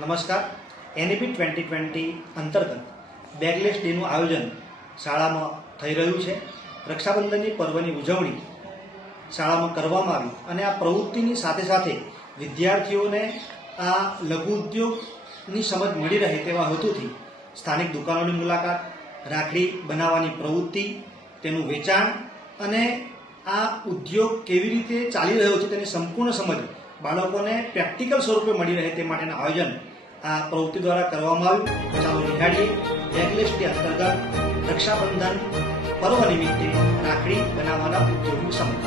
નમસ્કાર. NEP 2020 અંતર્ગત bagless ડેનું આયોજન શાળામાં થઈ રહ્યું છે. રક્ષાબંધનની પર્વની ઉજવણી શાળામાં કરવામાં આવી અને આ પ્રવૃત્તિની સાથે સાથે વિદ્યાર્થીઓને આ લઘુ ઉદ્યોગની સમજ મળી રહે તેવા હેતુથી સ્થાનિક દુકાનોની મુલાકાત, રાખડી બનાવવાની પ્રવૃત્તિ, તેનું વેચાણ અને આ ઉદ્યોગ કેવી રીતે ચાલી રહ્યો છે તેની સંપૂર્ણ સમજ બાળકોને પ્રેક્ટિકલ સ્વરૂપે મળી રહે તે માટેનું આયોજન આ પ્રવૃત્તિ દ્વારા કરવામાં આવ્યું. ચાલો નિહાળીએ બેગલેસ ડે અંતર્ગત રક્ષાબંધન પર્વ નિમિત્તે રાખડી બનાવવાના ઉદ્યોગની સમજ.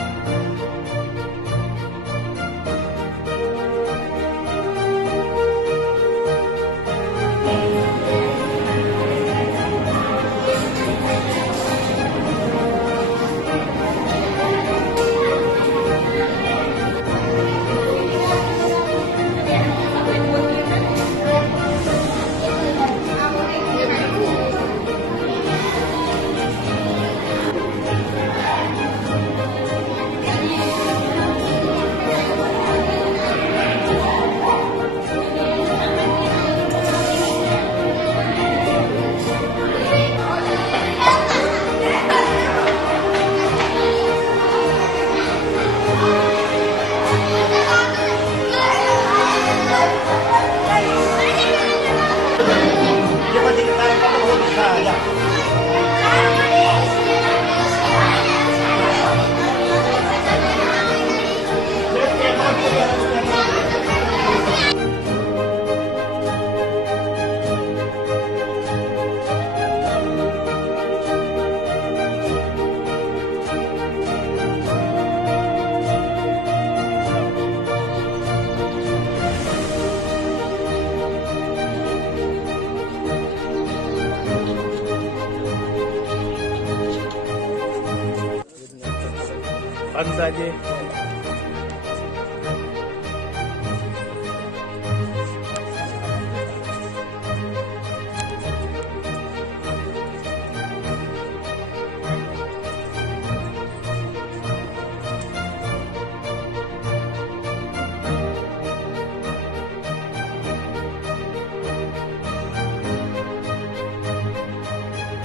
અંદાજે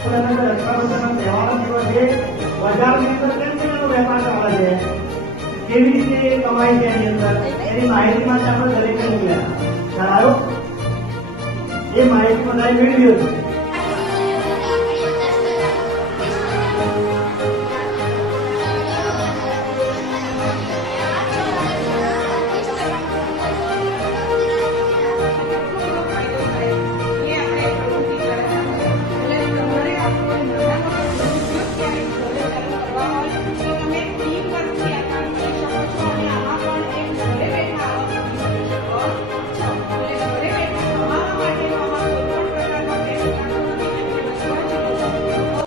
રક્ષાબંધનના તહેવારનો દિવસ બજારની અંદર કેમ કેનો વેપાર ચાલે છે, કેવી રીતે કમાય છે, એની અંદર એની માહિતી માટે આપણે દરેકને મળ્યા. એ માહિતી બધા મેળવી હતી.